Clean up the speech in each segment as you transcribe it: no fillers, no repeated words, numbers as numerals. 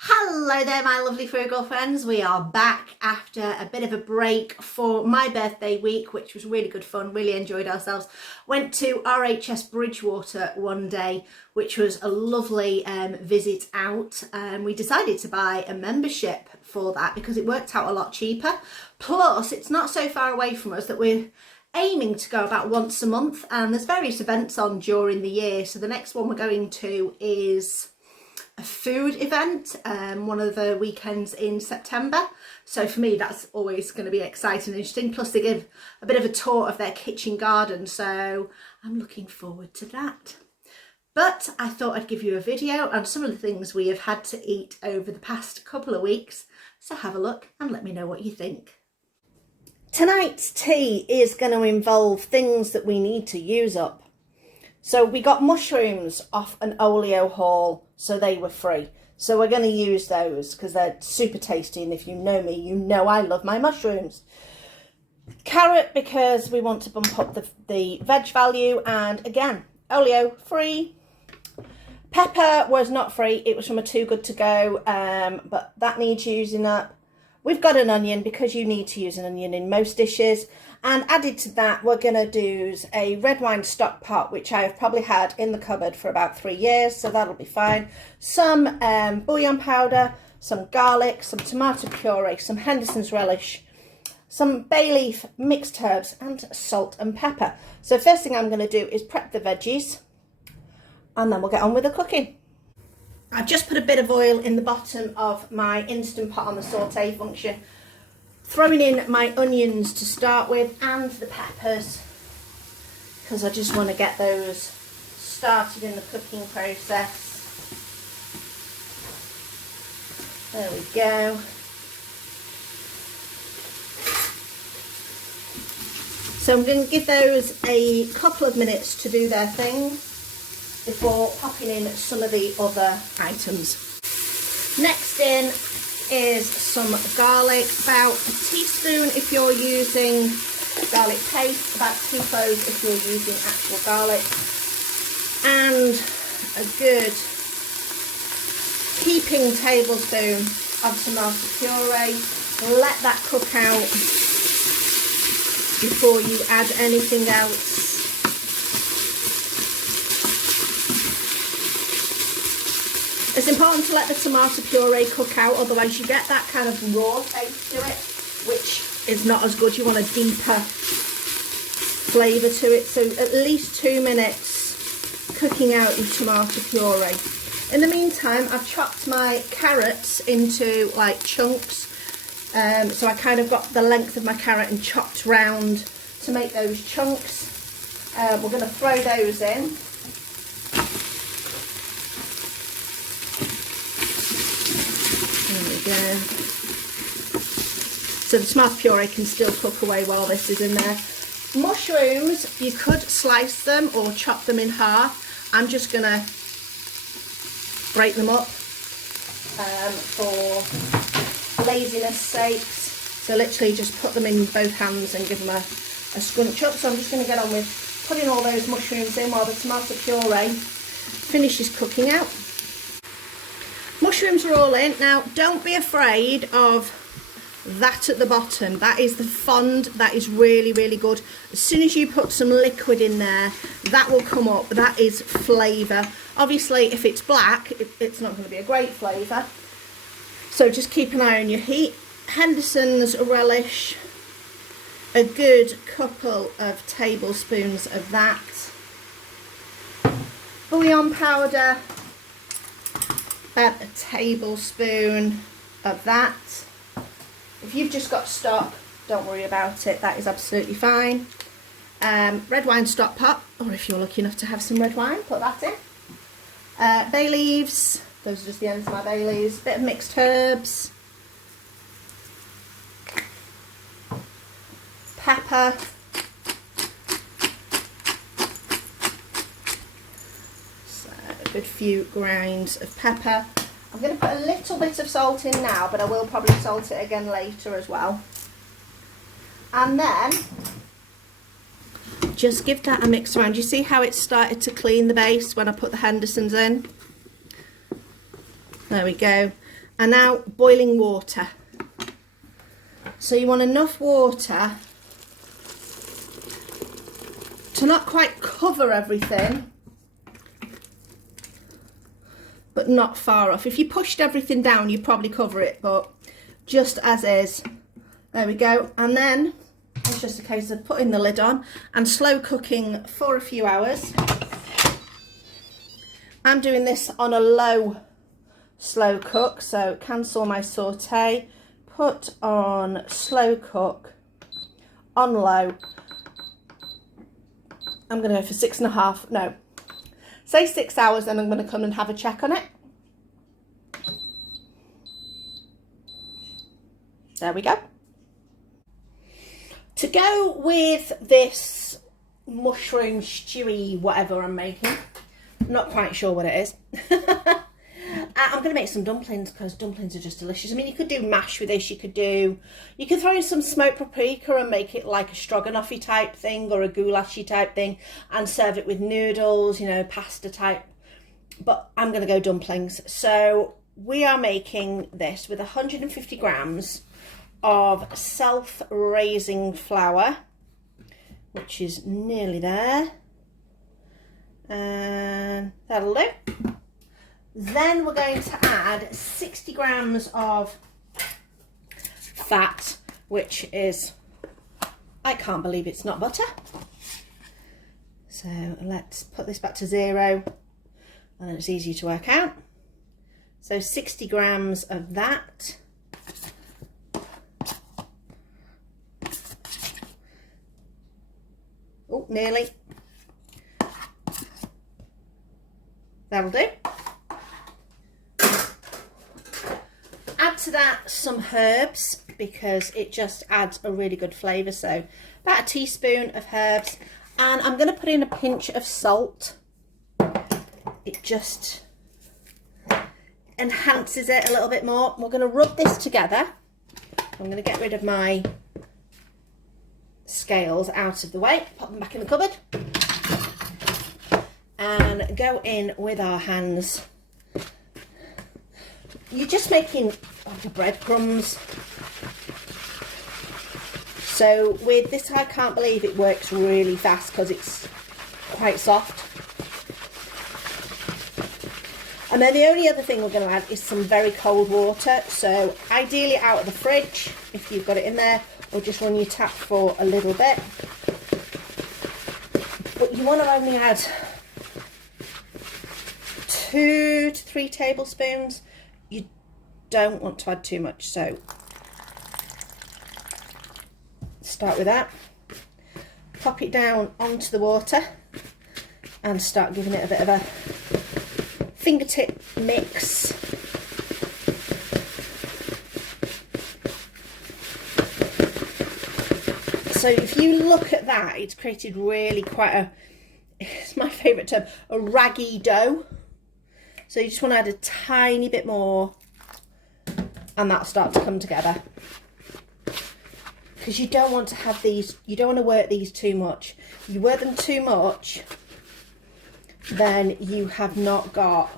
Hello there, my lovely Frugal friends. We are back after a bit of a break for my birthday week, which was really good fun. Really enjoyed ourselves. Went to RHS Bridgewater one day, which was a lovely visit out. We decided to buy a membership for that because it worked out a lot cheaper. Plus, it's not so far away from us that we're aiming to go about once a month, and there's various events on during the year. So the next one we're going to is a food event, one of the weekends in September. So for me, that's always going to be exciting and interesting. Plus they give a bit of a tour of their kitchen garden, so I'm looking forward to that. But I thought I'd give you a video on some of the things we have had to eat over the past couple of weeks. So have a look and let me know what you think. Tonight's tea is going to involve things that we need to use up. So we got mushrooms off an oleo haul, so they were free. So we're going to use those because they're super tasty, and if you know me, you know I love my mushrooms. Carrot, because we want to bump up the veg value, and again, oleo free. Pepper was not free, it was from a Too Good To Go, but that needs using up. We've got an onion because you need to use an onion in most dishes. And added to that, we're going to do a red wine stock pot, which I have probably had in the cupboard for about 3 years, so that'll be fine. Some bouillon powder, some garlic, some tomato puree, some Henderson's relish, some bay leaf, mixed herbs, and salt and pepper. So first thing I'm going to do is prep the veggies, and then we'll get on with the cooking. I've just put a bit of oil in the bottom of my Instant Pot on the saute function. Throwing in my onions to start with and the peppers, because I just want to get those started in the cooking process. There we go. So I'm going to give those a couple of minutes to do their thing before popping in some of the other items. Next in is some garlic, about a teaspoon if you're using garlic paste, about 2 cloves if you're using actual garlic, and a good heaping tablespoon of tomato puree. Let that cook out before you add anything else. It's important to let the tomato puree cook out, otherwise you get that kind of raw taste to it, which is not as good. You want a deeper flavour to it. So at least 2 minutes cooking out your tomato puree. In the meantime, I've chopped my carrots into like chunks. So I kind of got the length of my carrot and chopped round to make those chunks. We're going to throw those in. So the tomato puree can still cook away while this is in there. Mushrooms, you could slice them or chop them in half. I'm just going to break them up for laziness sakes. So literally just put them in both hands and give them a scrunch up. So I'm just going to get on with putting all those mushrooms in while the tomato puree finishes cooking out. Mushrooms are all in. Now, don't be afraid of that at the bottom. That is the fond. That is really, really good. As soon as you put some liquid in there, that will come up. That is flavour. Obviously, if it's black, it's not going to be a great flavour. So just keep an eye on your heat. Henderson's relish, a good couple of tablespoons of that. Bouillon powder, about a tablespoon of that. If you've just got stock, don't worry about it, that is absolutely fine. Red wine stock pot, or if you're lucky enough to have some red wine, put that in. Bay leaves, those are just the ends of my bay leaves. Bit of mixed herbs. Pepper. So a good few grinds of pepper. I'm going to put a little bit of salt in now, but I will probably salt it again later as well. And then just give that a mix around. You see how it started to clean the base when I put the Henderson's in? There we go. And now boiling water. So you want enough water to not quite cover everything, but not far off. If you pushed everything down, you'd probably cover it, but just as is. There we go. And then it's just a case of putting the lid on and slow cooking for a few hours. I'm doing this on a slow cook, so cancel my saute, put on slow cook, on low. I'm going to go for 6.5, no, say 6 hours, then I'm going to come and have a check on it. There we go. To go with this mushroom stewy whatever I'm making, I'm not quite sure what it is. I'm going to make some dumplings because dumplings are just delicious. I mean, you could do mash with this. You could throw in some smoked paprika and make it like a stroganoffy type thing or a goulashy type thing and serve it with noodles, you know, pasta type. But I'm going to go dumplings. So we are making this with 150 grams of self-raising flour, which is nearly there. And that'll do. Then we're going to add 60 grams of fat, which is, I can't believe it's not butter. So let's put this back to 0 and then it's easier to work out. So 60 grams of that. Oh, nearly. That'll do. Add to that some herbs because it just adds a really good flavour. So about a teaspoon of herbs, and I'm going to put in a pinch of salt. It just enhances it a little bit more. We're going to rub this together. I'm going to get rid of my scales out of the way, pop them back in the cupboard, and go in with our hands. You're just making like a breadcrumbs. So with this, I can't believe it works really fast because it's quite soft. And then the only other thing we're going to add is some very cold water. So ideally out of the fridge, if you've got it in there, or just run your tap for a little bit. But you want to only add 2 to 3 tablespoons. You don't want to add too much, so start with that. Pop it down onto the water and start giving it a bit of a fingertip mix. So if you look at that, it's created really quite it's my favourite term, a raggy dough. So you just want to add a tiny bit more and that'll start to come together. Because you don't want to have these, you don't want to work these too much. If you work them too much, then you have not got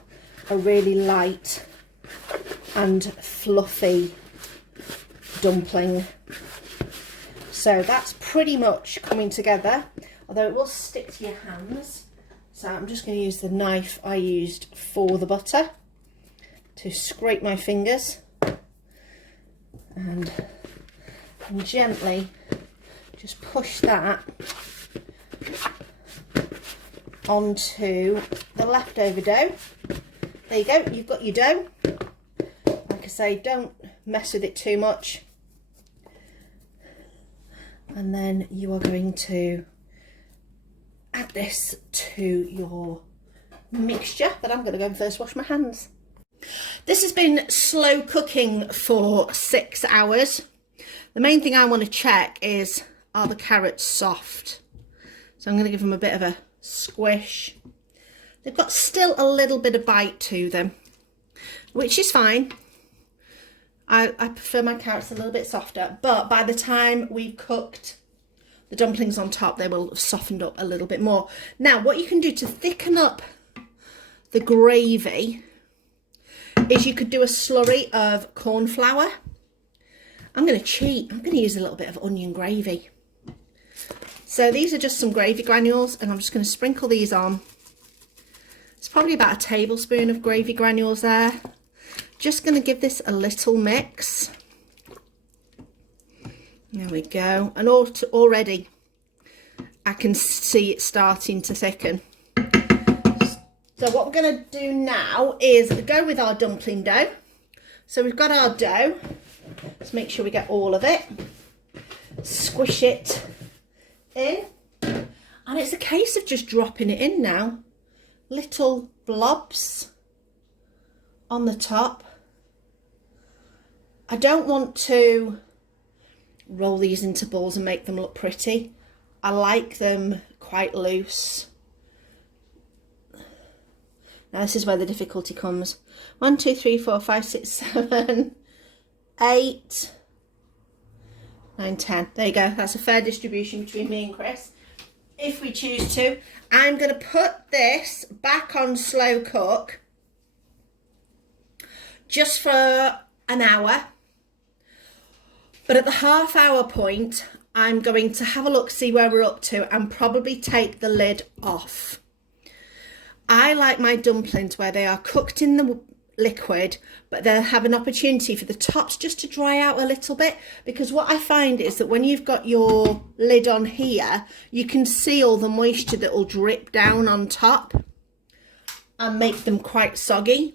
a really light and fluffy dumpling. So that's pretty much coming together, although it will stick to your hands. So I'm just going to use the knife I used for the butter to scrape my fingers and gently just push that onto the leftover dough. There you go, you've got your dough. Like I say, don't mess with it too much. And then you are going to add this to your mixture, but I'm going to go and first wash my hands. This has been slow cooking for 6 hours. The main thing I want to check is, are the carrots soft? So I'm going to give them a bit of a squish. They've got still a little bit of bite to them, which is fine. I prefer my carrots a little bit softer, but by the time we've cooked the dumplings on top, they will have softened up a little bit more. Now, what you can do to thicken up the gravy is you could do a slurry of corn flour. I'm going to cheat. I'm going to use a little bit of onion gravy. So these are just some gravy granules, and I'm just going to sprinkle these on. It's probably about a tablespoon of gravy granules there. Just going to give this a little mix. There we go. And already I can see it starting to thicken. So what we're going to do now is go with our dumpling dough. So we've got our dough. Let's make sure we get all of it. Squish it in. And it's a case of just dropping it in now. Little blobs on the top. I don't want to roll these into balls and make them look pretty. I like them quite loose. Now this is where the difficulty comes. 1, 2, 3, 4, 5, 6, 7, 8, 9, 10. There you go. That's a fair distribution between me and Chris. If we choose to, I'm going to put this back on slow cook just for an hour. But at the half-hour point, I'm going to have a look, see where we're up to, and probably take the lid off. I like my dumplings where they are cooked in the liquid, but they'll have an opportunity for the tops just to dry out a little bit, because what I find is that when you've got your lid on here, you can see all the moisture that will drip down on top and make them quite soggy.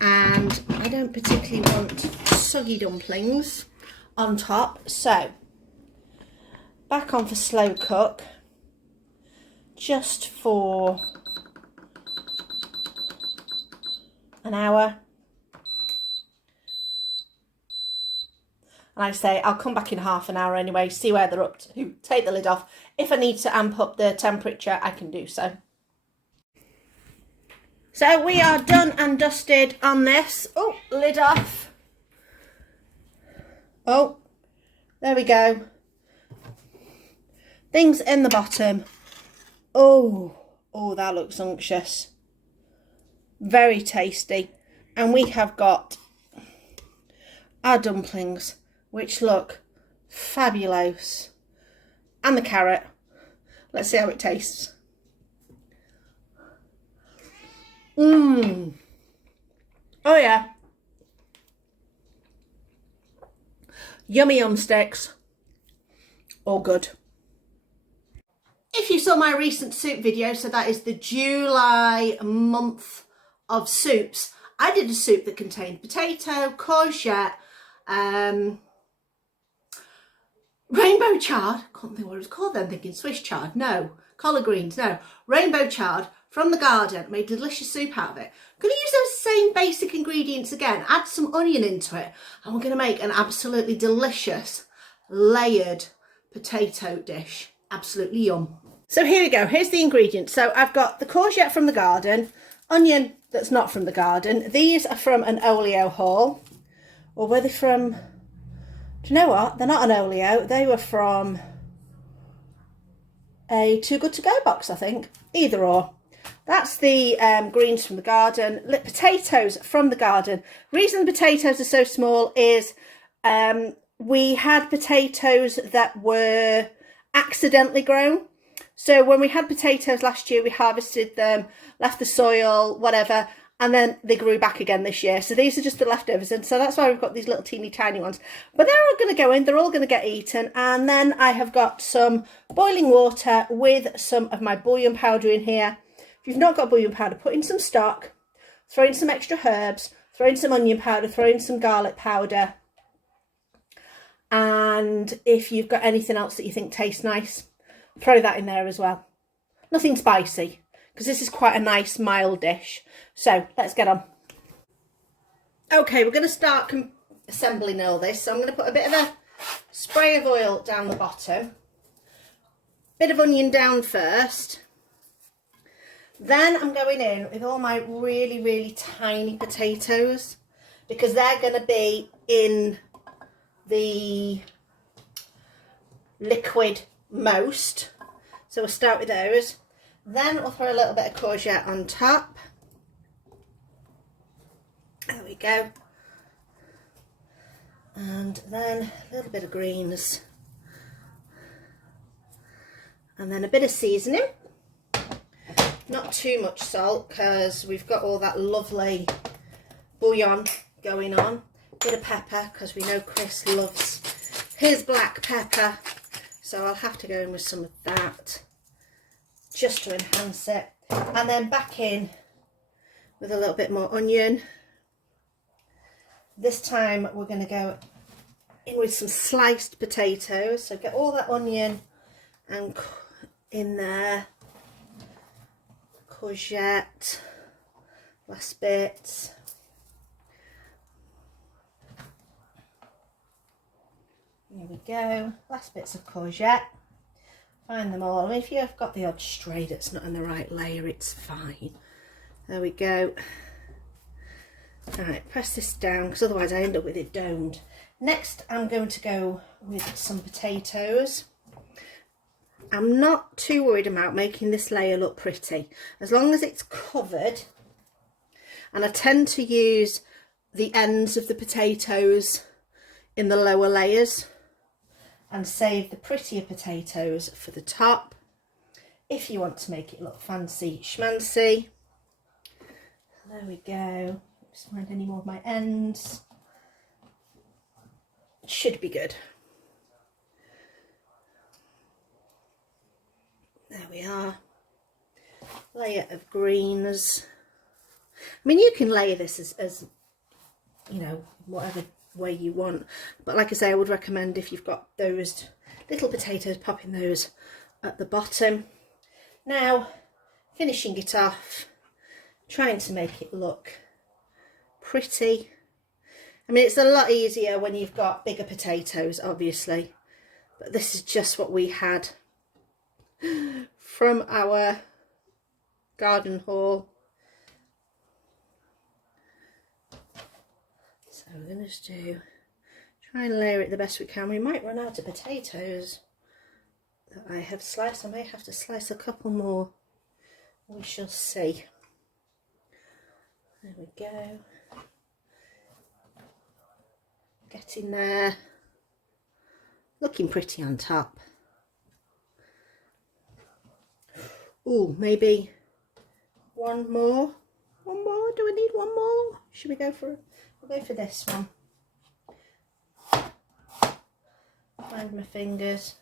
And I don't particularly want soggy dumplings on top. So back on for slow cook just for an hour. And I say I'll come back in half an hour anyway, see where they're up to, take the lid off. If I need to amp up the temperature, I can do so. So we are done and dusted on this. Oh, lid off. Oh, there we go. Things in the bottom. Oh, that looks unctuous. Very tasty. And we have got our dumplings, which look fabulous. And the carrot. Let's see how it tastes. Oh yeah. Yummy yum sticks. All good. If you saw my recent soup video, so that is the July month of soups, I did a soup that contained potato, courgette, rainbow chard, I can't think what it was called then, thinking Swiss chard, no, collard greens, no, rainbow chard from the garden, made delicious soup out of it. I'm going to use those same basic ingredients again, add some onion into it, and we're going to make an absolutely delicious layered potato dish. Absolutely yum. So here we go, here's the ingredients. So I've got the courgette from the garden, onion that's not from the garden. These are from an oleo haul. Or were they from, do you know what? They're not an oleo, they were from a Too Good To Go box, I think. Either or. That's the greens from the garden. Potatoes from the garden. Reason the potatoes are so small is we had potatoes that were accidentally grown. So when we had potatoes last year, we harvested them, left the soil, whatever, and then they grew back again this year. So these are just the leftovers, and so that's why we've got these little teeny tiny ones. But they're all going to go in, they're all going to get eaten. And then I have got some boiling water with some of my bouillon powder in here. If you've not got bouillon powder, put in some stock, throw in some extra herbs, throw in some onion powder, throw in some garlic powder. And if you've got anything else that you think tastes nice, throw that in there as well. Nothing spicy, because this is quite a nice mild dish. So let's get on. Okay, we're going to start assembling all this. So I'm going to put a bit of a spray of oil down the bottom. Bit of onion down first. Then I'm going in with all my really, really tiny potatoes, because they're going to be in the liquid most. So we'll start with those. Then we'll throw a little bit of courgette on top. There we go. And then a little bit of greens. And then a bit of seasoning. Not too much salt because we've got all that lovely bouillon going on. Bit of pepper because we know Chris loves his black pepper. So I'll have to go in with some of that just to enhance it. And then back in with a little bit more onion. This time we're going to go in with some sliced potatoes. So get all that onion and in there. Courgette. Last bit. Here we go. Last bits of courgette. Find them all. I mean, if you've got the odd stray that's not in the right layer, it's fine. There we go. Right, press this down because otherwise I end up with it domed. Next, I'm going to go with some potatoes. I'm not too worried about making this layer look pretty. As long as it's covered, and I tend to use the ends of the potatoes in the lower layers and save the prettier potatoes for the top if you want to make it look fancy schmancy. There we go. Just find any more of my ends. Should be good. There we are. Layer of greens. I mean, you can layer this as you know, whatever way you want, but like I say, I would recommend if you've got those little potatoes, popping those at the bottom. Now, finishing it off, trying to make it look pretty. I mean, it's a lot easier when you've got bigger potatoes, obviously, but this is just what we had from our garden haul. So we're going to try and layer it the best we can. We might run out of potatoes that I have sliced. I may have to slice a couple more. We shall see. There we go. Getting there. Looking pretty on top. Oh, maybe one more. One more? Do we need one more? Should we go for it? We'll go for this one. Find my fingers.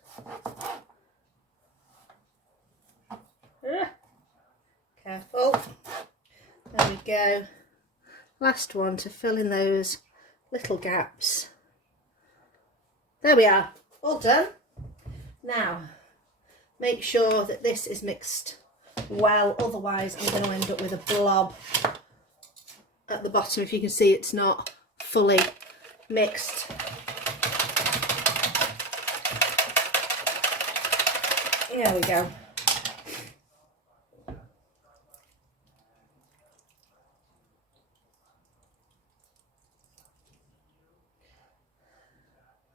Careful. There we go. Last one to fill in those little gaps. There we are. All done. Now, make sure that this is mixed well, otherwise I'm going to end up with a blob at the bottom. If you can see, it's not fully mixed. There we go.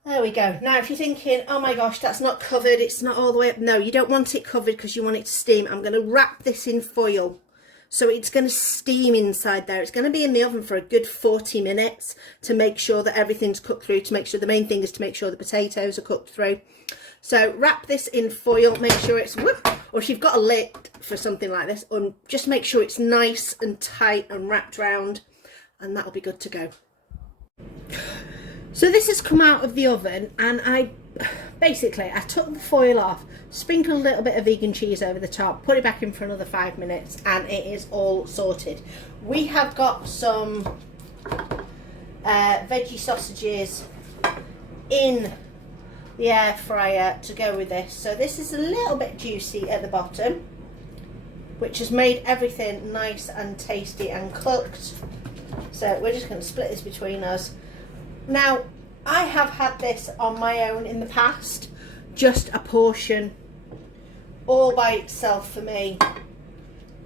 There we go. Now if you're thinking, oh my gosh, that's not covered, it's not all the way up. No, you don't want it covered because you want it to steam. I'm going to wrap this in foil. So it's going to steam inside there. It's going to be in the oven for a good 40 minutes to make sure that everything's cooked through, to make sure the main thing is to make sure the potatoes are cooked through. So wrap this in foil, make sure it's, or if you've got a lid for something like this, just make sure it's nice and tight and wrapped round, and that'll be good to go. So this has come out of the oven, and I took the foil off, sprinkled a little bit of vegan cheese over the top, put it back in for another 5 minutes, and it is all sorted. We have got some veggie sausages in the air fryer to go with this. So this is a little bit juicy at the bottom, which has made everything nice and tasty and cooked. So we're just going to split this between us. Now, I have had this on my own in the past, just a portion, all by itself for me.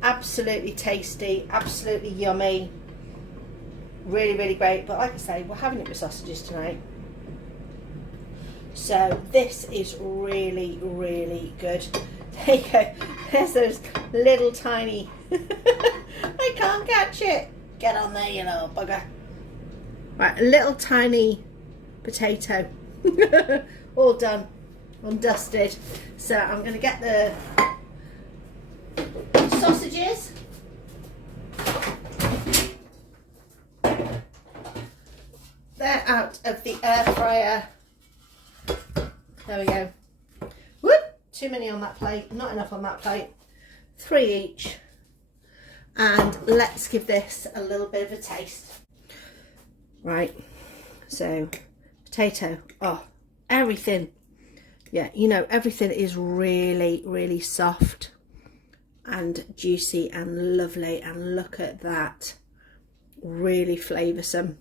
Absolutely tasty, absolutely yummy, really, really great. But like I say, we're having it with sausages tonight. So this is really, really good. There you go. There's those little tiny, I can't catch it. Get on there, you little bugger. Right, a little tiny potato. All done, undusted. So I'm going to get the sausages. They're out of the air fryer. There we go. Whoop! Too many on that plate, not enough on that plate. 3 each. And let's give this a little bit of a taste. Right, so potato, oh, everything, yeah, you know, everything is really, really soft and juicy and lovely, and look at that, really flavoursome.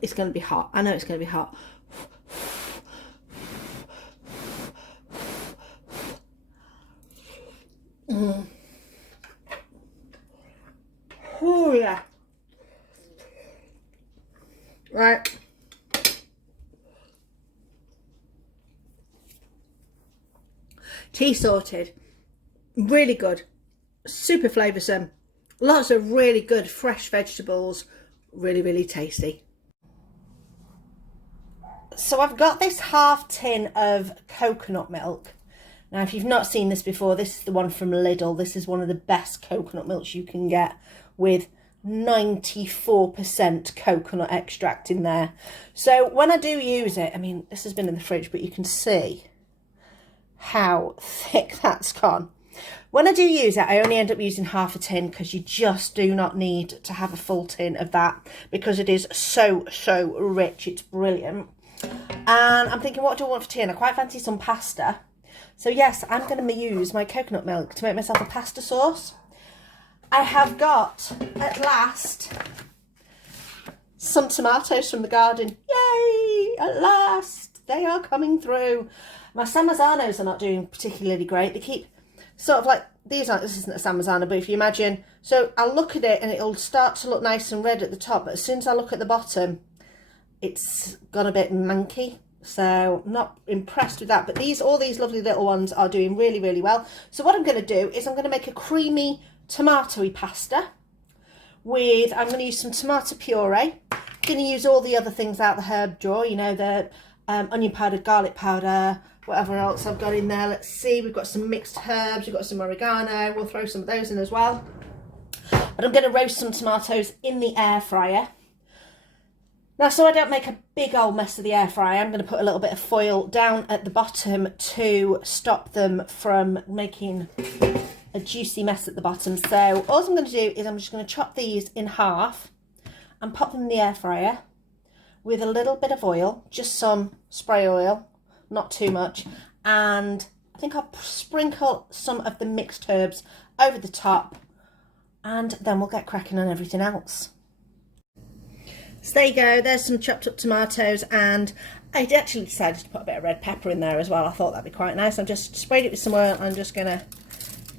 It's going to be hot, I know it's going to be hot. Oh yeah. Right. Tea sorted. Really good. Super flavoursome. Lots of really good fresh vegetables. Really, really tasty. So I've got this half tin of coconut milk. Now, if you've not seen this before, this is the one from Lidl. This is one of the best coconut milks you can get, with 94% coconut extract in there. So when I do use it, I mean, this has been in the fridge, but you can see how thick that's gone. When I do use it, I only end up using half a tin, because you just do not need to have a full tin of that, because it is so rich. It's brilliant. And I'm thinking, what do I want for tea? And I quite fancy some pasta. So yes, I'm going to use my coconut milk to make myself a pasta sauce. I have got, at last, some tomatoes from the garden. Yay! At last! They are coming through. My San Mazzanos are not doing particularly great. They keep sort of like, this isn't a San Mazzano, but if you imagine, so I'll look at it and it'll start to look nice and red at the top, but as soon as I look at the bottom, it's gone a bit manky. So not impressed with that, but all these lovely little ones are doing really, really well. So what I'm going to do is I'm going to make a creamy tomatoey pasta with, I'm going to use some tomato puree. I'm going to use all the other things out the herb drawer, you know, the onion powder, garlic powder, whatever else I've got in there. Let's see, we've got some mixed herbs, we've got some oregano, we'll throw some of those in as well. But I'm going to roast some tomatoes in the air fryer. Now, so I don't make a big old mess of the air fryer, I'm going to put a little bit of foil down at the bottom to stop them from making a juicy mess at the bottom. So all I'm going to do is I'm just going to chop these in half and pop them in the air fryer with a little bit of oil, just some spray oil, not too much. And I think I'll sprinkle some of the mixed herbs over the top, and then we'll get cracking on everything else. So there you go, there's some chopped up tomatoes, and I actually decided to put a bit of red pepper in there as well. I thought that'd be quite nice. I've just sprayed it with some oil. I'm just going to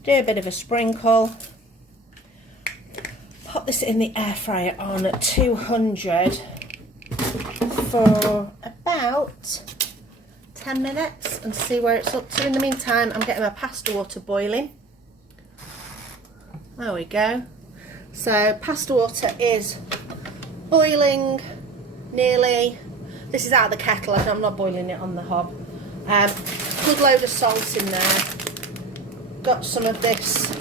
do a bit of a sprinkle. Pop this in the air fryer on 200 for about 10 minutes and see where it's up to. In the meantime, I'm getting my pasta water boiling. There we go. So pasta water is boiling nearly. This is out of the kettle, I'm not boiling it on the hob. Good load of salt in there. Got some of this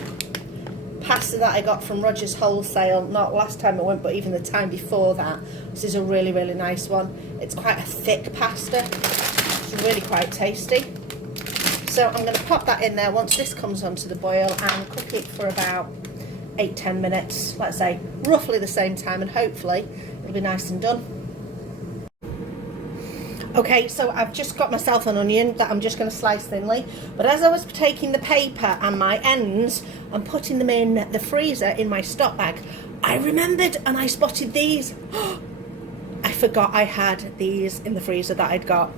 pasta that I got from Roger's Wholesale, not last time I went, but even the time before that. This is a really, really nice one. It's quite a thick pasta. It's really quite tasty. So I'm going to pop that in there once this comes onto the boil and cook it for about 8-10 minutes, let's say, roughly the same time, and hopefully it'll be nice and done. Okay, so I've just got myself an onion that I'm just going to slice thinly, but as I was taking the paper and my ends and putting them in the freezer in my stock bag, I remembered and I spotted these. I forgot I had these in the freezer that I'd got.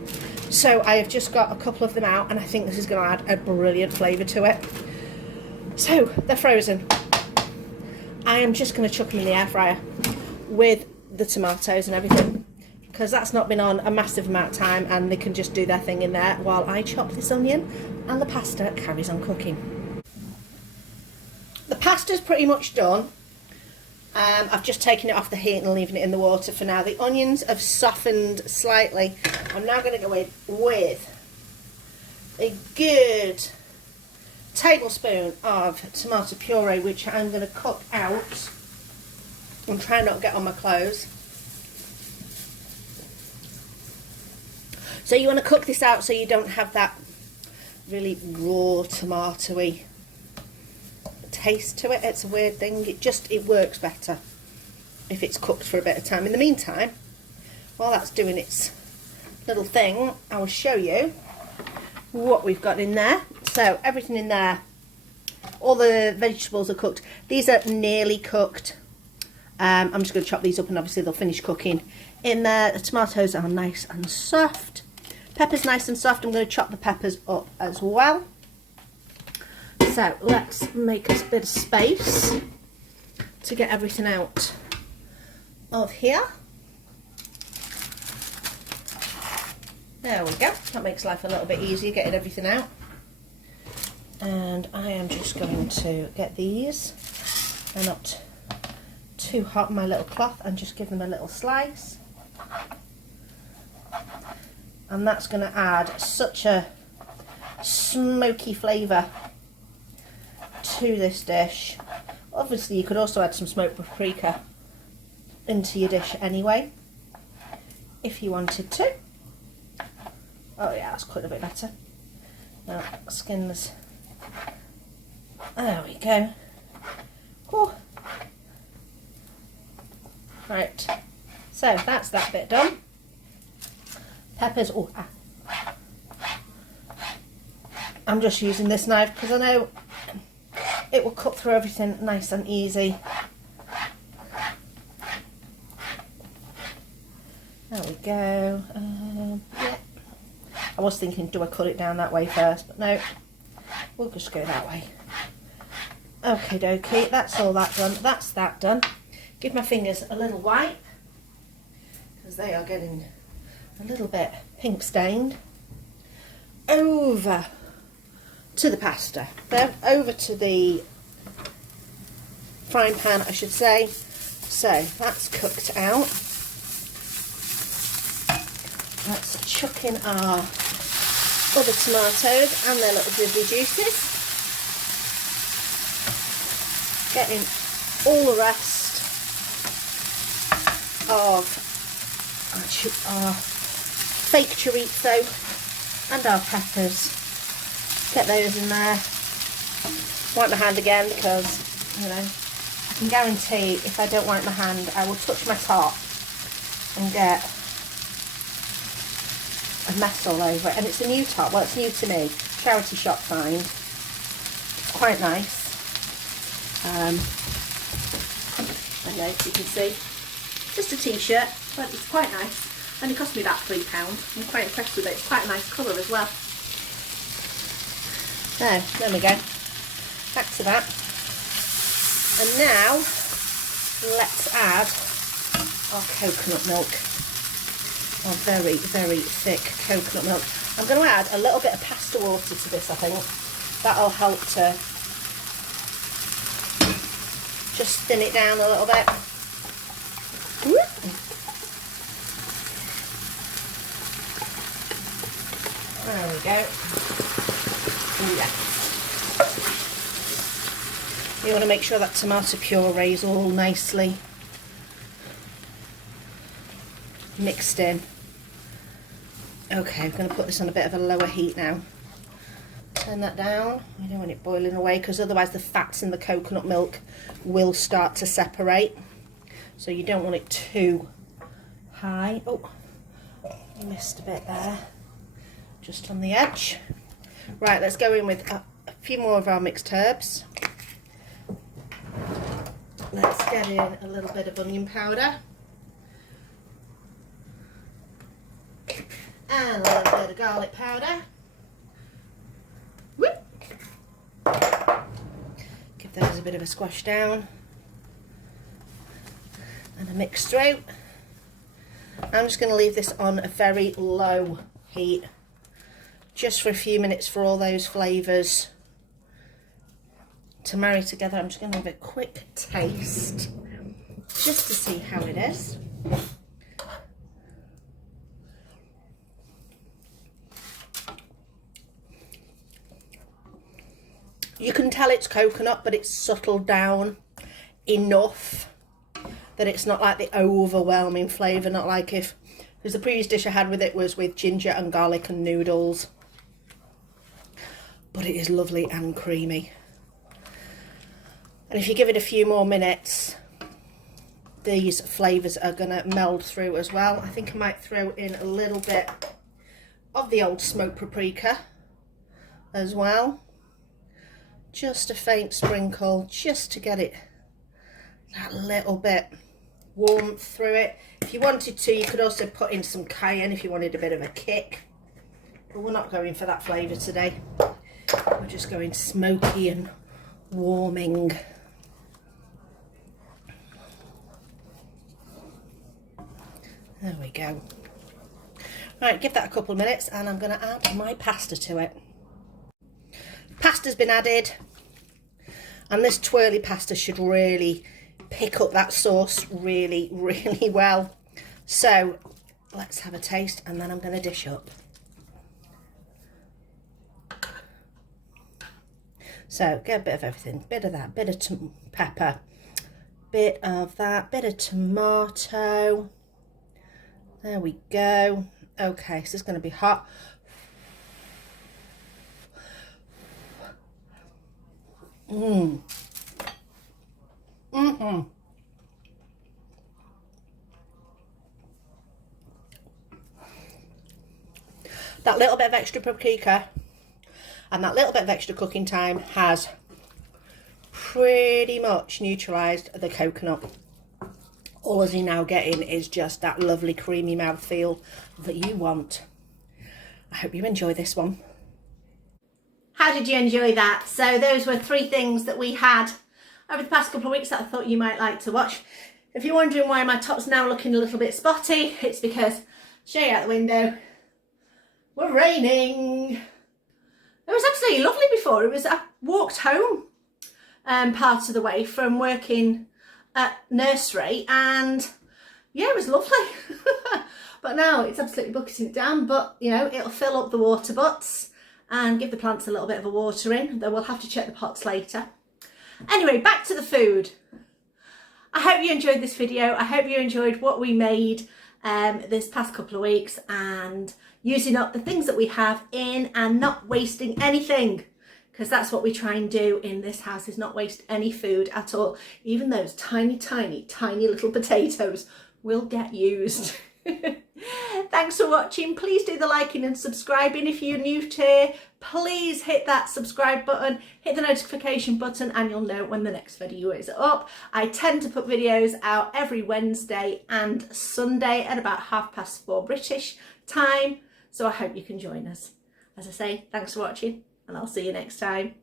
So I have just got a couple of them out, and I think this is going to add a brilliant flavour to it. So they're frozen. I am just going to chuck them in the air fryer with the tomatoes and everything, because that's not been on a massive amount of time, and they can just do their thing in there while I chop this onion and the pasta carries on cooking. The pasta's pretty much done, I've just taken it off the heat and leaving it in the water for now. The onions have softened slightly. I'm now going to go in with a good tablespoon of tomato puree, which I'm going to cook out and try not to get on my clothes. So you want to cook this out so you don't have that really raw tomatoey taste to it. It's a weird thing. It works better if it's cooked for a bit of time. In the meantime, while that's doing its little thing, I will show you what we've got in there. So everything in there, all the vegetables are cooked. These are nearly cooked. I'm just going to chop these up and obviously they'll finish cooking in there. The tomatoes are nice and soft. Pepper's nice and soft. I'm going to chop the peppers up as well. So let's make a bit of space to get everything out of here. There we go. That makes life a little bit easier, getting everything out. And I am just going to get these. They're not too hot in my little cloth, and just give them a little slice. And that's going to add such a smoky flavour to this dish. Obviously you could also add some smoked paprika into your dish anyway, if you wanted to. Oh yeah, that's quite a bit better. Now skin this. There we go. Whew. Right, so that's that bit done. Peppers, I'm just using this knife because I know it will cut through everything nice and easy. There we go. Yeah. I was thinking, do I cut it down that way first? But no, we'll just go that way. Okie dokie, that's all that done. That's that done. Give my fingers a little wipe because they are getting a little bit pink stained. Over to the pasta, then over to the frying pan, I should say. So that's cooked out. Let's chuck in our other tomatoes and their little drizzly juices. Getting all the rest of our fake chorizo and our peppers. Get those in there. Wipe my hand again because, you know, I can guarantee if I don't wipe my hand I will touch my top and get a mess all over it. And it's a new top. Well, it's new to me. Charity shop find. It's quite nice. I know, you can see. Just a t-shirt, but it's quite nice. And it cost me about £3. I'm quite impressed with it. It's quite a nice colour as well. There we go. Back to that. And now let's add our coconut milk. Our very, very thick coconut milk. I'm going to add a little bit of pasta water to this, I think. That'll help to just thin it down a little bit. There we go. Yeah. You want to make sure that tomato puree is all nicely mixed in. Okay, I'm going to put this on a bit of a lower heat now. Turn that down. You don't want it boiling away because otherwise the fats in the coconut milk will start to separate. So you don't want it too high. Oh, I missed a bit there. Just on the edge. Right, let's go in with a few more of our mixed herbs. Let's get in a little bit of onion powder. And a little bit of garlic powder. Whoop. Give those a bit of a squash down. And a mix through. I'm just going to leave this on a very low heat. Just for a few minutes for all those flavours to marry together. I'm just going to have a quick taste just to see how it is. You can tell it's coconut, but it's settled down enough that it's not like the overwhelming flavour, not like because the previous dish I had with it was with ginger and garlic and noodles. But it is lovely and creamy. And if you give it a few more minutes, these flavours are going to meld through as well. I think I might throw in a little bit of the old smoked paprika as well. Just a faint sprinkle, just to get it that little bit warmth through it. If you wanted to, you could also put in some cayenne if you wanted a bit of a kick. But we're not going for that flavour today. We're just going smoky and warming. There we go. Right, give that a couple of minutes and I'm going to add my pasta to it. Pasta's been added, and this twirly pasta should really pick up that sauce really, really well. So let's have a taste and then I'm going to dish up. So get a bit of everything, bit of that, bit of pepper, bit of that, bit of tomato. There we go. Okay, so it's going to be hot. That little bit of extra paprika and that little bit of extra cooking time has pretty much neutralised the coconut. All you're now getting is just that lovely creamy mouthfeel that you want. I hope you enjoy this one. How did you enjoy that? So those were 3 things that we had over the past couple of weeks that I thought you might like to watch. If you're wondering why my top's now looking a little bit spotty, it's because, show you out the window, we're raining. It was absolutely lovely before. I walked home part of the way from working at nursery, and yeah, it was lovely. But now it's absolutely bucketing it down, but you know, it'll fill up the water butts and give the plants a little bit of a watering, though we'll have to check the pots later. Anyway, back to the food. I hope you enjoyed this video. I hope you enjoyed what we made this past couple of weeks, and using up the things that we have in and not wasting anything, because that's what we try and do in this house, is not waste any food at all. Even those tiny, tiny, tiny little potatoes will get used. Thanks for watching. Please do the liking and subscribing. If you're new to here, please hit that subscribe button, hit the notification button, and you'll know when the next video is up. I tend to put videos out every Wednesday and Sunday at about 4:30 British time, so I hope you can join us. As I say, thanks for watching, and I'll see you next time.